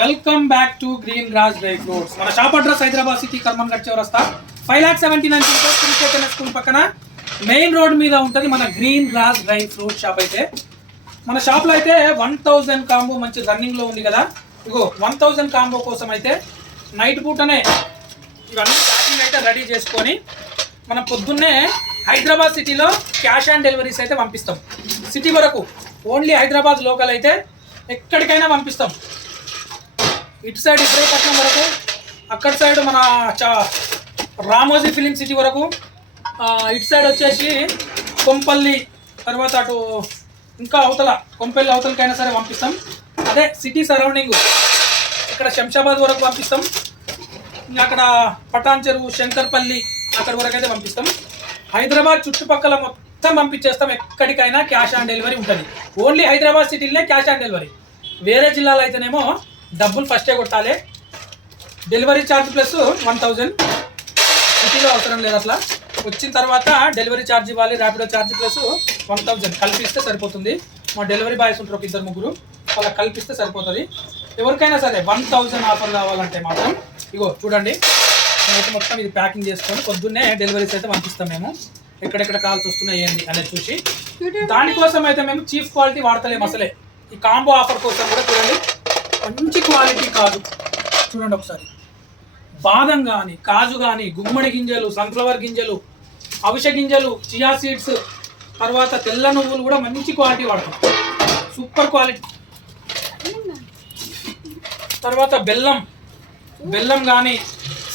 Welcome back to green grass dry fruits. మన shop address Hyderabad city Karmanghat Chowrasta 5,79,000 school పక్కన main road మీద ఉంటుంది మన green grass dry fruit shop. అయితే మన షాప్లో అయితే 1000 కాంబో మంచి రన్నింగ్లో ఉంది కదా. ఇగో 1000 కాంబో కోసం అయితే నైట్ పూటనే ఇవన్నీ ప్యాకింగ్ అయితే రెడీ చేసుకొని మనం పొద్దున్నే హైదరాబాద్ సిటీలో క్యాష్ ఆన్ డెలివరీస్ అయితే పంపిస్తాం. సిటీ వరకు ఓన్లీ హైదరాబాద్ లోకల్ అయితే ఎక్కడికైనా పంపిస్తాం. ఇటు సైడ్ ఇబ్రహీపట్నం వరకు, అక్కడ సైడ్ మన రామోజీ ఫిలిం సిటీ వరకు, ఇటు సైడ్ వచ్చేసి కొంపల్లి, తర్వాత అటు ఇంకా అవతల కొంపల్లి అవతలకైనా సరే పంపిస్తాం. అదే సిటీ సరౌండింగ్ ఇక్కడ శంషాబాద్ వరకు పంపిస్తాం. ఇంకా అక్కడ పటాన్ చెరువు, శంకర్పల్లి అక్కడ వరకు అయితే పంపిస్తాం. హైదరాబాద్ చుట్టుపక్కల మొత్తం పంపించేస్తాం. ఎక్కడికైనా క్యాష్ ఆన్ డెలివరీ ఉంటుంది. ఓన్లీ హైదరాబాద్ సిటీలోనే క్యాష్ ఆన్ డెలివరీ. వేరే జిల్లాలో అయితేనేమో డబ్బులు ఫస్టే కొట్టాలి. Delivery charge plus 1000. సిటీలో అవసరం లేదు. అట్లా వచ్చిన తర్వాత డెలివరీ ఛార్జ్ ఇవ్వాలి. ర్యాపిడో ఛార్జ్ ప్లస్ 1000 కల్పిస్తే సరిపోతుంది. మా డెలివరీ బాయ్స్ ఉంటారు, 2-3, వాళ్ళకి కల్పిస్తే సరిపోతుంది. ఎవరికైనా సరే 1000 ఆఫర్ కావాలంటే మాత్రం ఇగో చూడండి, అయితే మొత్తం ఇది ప్యాకింగ్ చేసుకొని పొద్దున్నే డెలివరీస్ అయితే పంపిస్తాం. మేము ఎక్కడెక్కడ కాల్స్ వస్తున్నాయి ఏంటి అనేది చూసి, దానికోసం అయితే మేము చీఫ్ క్వాలిటీ వాడతలేము అసలే. ఈ కాంబో ఆఫర్ కోసం కూడా చూడండి, మంచి క్వాలిటీ కాజు చూడండి ఒకసారి. బాదం కానీ, కాజు కానీ, గుమ్మడి గింజలు, సన్ఫ్లవర్ గింజలు, అవిసె గింజలు, చియా సీడ్స్, తర్వాత తెల్ల నువ్వులు కూడా మంచి క్వాలిటీ వాడతాం. Super quality. తర్వాత బెల్లం కానీ,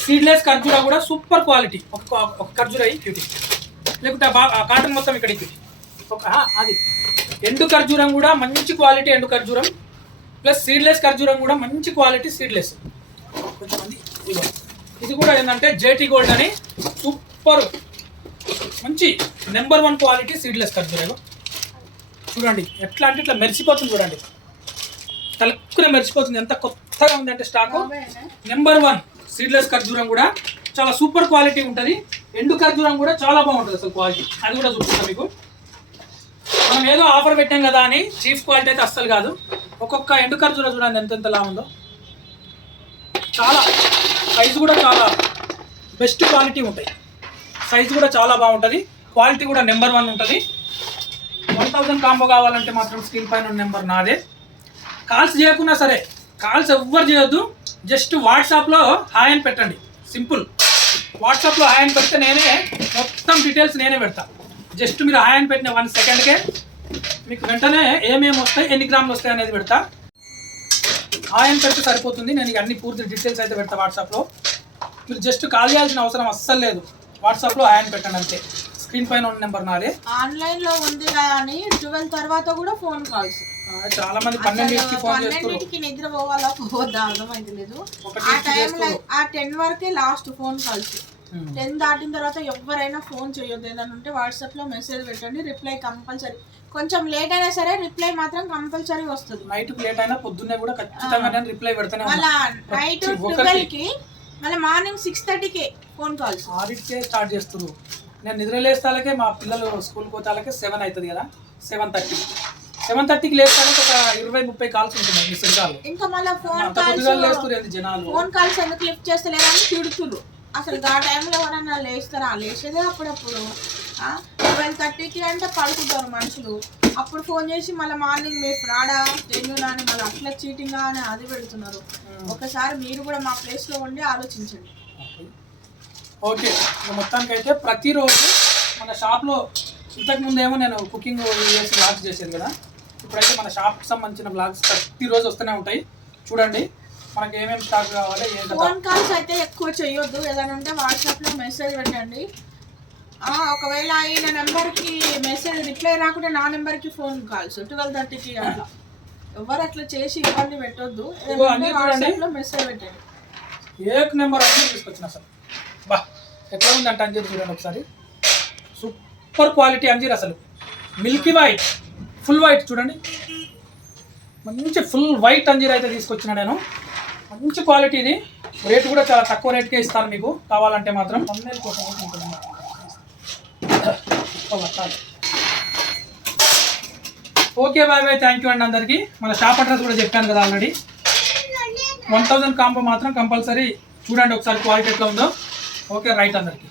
సీడ్లెస్ ఖర్జూరా కూడా సూపర్ క్వాలిటీ. ఒక ఖర్జూరా ఇక్విటీ, లేకుంటే కాటన్ మొత్తం ఇక్కడ ఇక్విటీ. అది ఎండు ఖర్జూరం కూడా మంచి క్వాలిటీ. ఎండు ఖర్జూరం ప్లస్ సీడ్లెస్ ఖర్జూరం కూడా మంచి క్వాలిటీ. సీడ్లెస్ కొంచెమంది ఇది కూడా ఏంటంటే జేటీ గోల్డ్ అని సూపర్ మంచి నెంబర్ 1 క్వాలిటీ సీడ్లెస్ ఖర్జూరం. చూడండి ఎట్లా అంటే ఇట్లా మెరిసిపోతుంది. చూడండి తలుక్కునే మెరిసిపోతుంది. ఎంత కొత్తగా ఉందంటే స్టాకు. నెంబర్ 1 సీడ్లెస్ ఖర్జూరం కూడా చాలా సూపర్ క్వాలిటీ ఉంటుంది. ఎండు ఖర్జూరం కూడా చాలా బాగుంటుంది అసలు క్వాలిటీ. అది కూడా చూపిస్తాం మీకు. మనం ఏదో ఆఫర్ పెట్టాం కదా అని చీఫ్ క్వాలిటీ అయితే అస్సలు కాదు. ఒక్కొక్క ఎండు ఖర్జూరం చూడండి ఎంతెంతలా ఉందో. చాలా సైజు కూడా చాలా బెస్ట్ క్వాలిటీ ఉంటాయి. సైజు కూడా చాలా బాగుంటుంది. క్వాలిటీ కూడా నెంబర్ 1 ఉంటుంది. 1000 కాంబో కావాలంటే మాత్రం స్క్రీన్ పైన నెంబర్ నాదే. కాల్స్ చేయకున్నా సరే, కాల్స్ ఎవ్వరు చేయొద్దు. జస్ట్ వాట్సాప్లో హాయ్ అని పెట్టండి. సింపుల్. వాట్సాప్లో హాయ్ అని పెడితే నేనే మొత్తం డీటెయిల్స్ నేనే పెడతా. జస్ట్ మీరు హాయ్ అని పెట్టిన 1 సెకండ్కే మీకు వెంటనే ఏమేమి వస్తాయి, ఎన్ని గ్రాములు వస్తాయి అనేది పెడతా. హాయ్ అని పెడితే సరిపోతుంది. నేను అన్ని పూర్తి డీటెయిల్స్ అయితే పెడతా వాట్సాప్లో. మీరు జస్ట్ కాల్ చేయాల్సిన అవసరం అస్సలు లేదు. వాట్సాప్లో హాయ్ అని పెట్టండి అంతే. స్క్రీన్ పైన ఉన్న నెంబర్ నాదే. ఆన్లైన్లో ఉంది కానీ 12 తర్వాత కూడా ఫోన్ కాల్స్. చాలా మంది 12కి ఫోన్ చేస్తారు. నిద్ర పోవాలా పోవద్దా అర్థమైంది లేదు. ఆ టైంలో ఆ 10 వరకే లాస్ట్ ఫోన్ కాల్స్. 10 దాటిన తర్వాత ఎవరైనా ఫోన్ చేయొద్దు. ఏదైనా ఉంటే వాట్సాప్లో మెసేజ్ పెట్టండి. Reply compulsory. కొంచెం లేట్ అయినా సరే రిప్లై మాత్రం కంపల్సరీ వస్తుంది. నైట్ లేట్ అయినా పొద్దున్నే కూడా ఖచ్చితంగా నేను రిప్లై పెడతానే ఉంటాను. అలా నైట్ 12కి మళ్ళీ మార్నింగ్ 6:30కి ఫోన్ కాల్స్. 6కే స్టార్ట్ చేస్తారు. నేను నిద్ర లేస్తాలకే మా పిల్లలు స్కూల్కి పోతాలకే 7 అవుతుంది కదా. 7:30కి లేస్తానికి ఒక 20-30 కాల్స్ ఉంటున్నాయి. Missed call. ఇంకా మళ్ళీ ఫోన్ కాల్స్ ఎందుకు లిఫ్ట్ చేస్తలేదని తిడుతున్నారు. అసలు ఆ టైంలో ఎవరన్నా లేస్తారా? లేచేదే అప్పుడప్పుడు. 12:30కి అంటే పడుకుంటారు మనుషులు. అప్పుడు ఫోన్ చేసి మళ్ళీ మార్నింగ్ మీరు ఫ్రాడా జెన్యూన్ అని మళ్ళీ అట్లా చీటింగా అని అది పెడుతున్నారు. ఒకసారి మీరు కూడా మా ప్లేస్లో ఉండి ఆలోచించండి. ఓకే. మొత్తానికి అయితే ప్రతిరోజు మన షాప్లో ఇంతకుముందేమో నేను కుకింగ్ వీడియోస్ బ్లాగ్స్ చేసేది కదా. ఇప్పుడైతే మన షాప్కి సంబంధించిన బ్లాగ్స్ ప్రతిరోజు వస్తూనే ఉంటాయి. చూడండి మనకి ఏమేమి స్టాక్ కావాలి. ఫోన్ కాల్స్ అయితే ఎక్కువ చేయొద్దు. ఏదైనా ఉంటే వాట్సాప్లో మెసేజ్ పెట్టండి. ఒకవేళ ఈయన నెంబర్కి మెసేజ్ రిప్లై రాకుంటే నా నెంబర్కి ఫోన్ కాల్స్ 12:30కి అట్లా. ఎవరు అట్లా చేసి ఇబ్బంది పెట్టొద్దు. వాట్సాప్లో మెసేజ్ పెట్టండి. ఏక్ నెంబర్ అన్నీ తీసుకొచ్చిన సార్. బా ఎట్లా ఉందంటే అంజీర్ చూడండి ఒకసారి. సూపర్ క్వాలిటీ అంజీర్ అసలు. మిల్కీ వైట్, ఫుల్ వైట్ చూడండి. మంచి ఫుల్ వైట్ అంజీర్ అయితే తీసుకొచ్చిన నేను. మంచి క్వాలిటీ. ఇది రేటు కూడా చాలా తక్కువ రేట్కే ఇస్తాను మీకు కావాలంటే మాత్రం. Okay bye bye. Thank you అండి అందరికీ. మన షాప్ అడ్రస్ కూడా చెప్పాను కదా ఆల్రెడీ. 1000 కాంబో మాత్రం కంపల్సరీ చూడండి ఒకసారి క్వాలిటీ ఎట్లా ఉందో. ఓకే రైట్ అందరికి.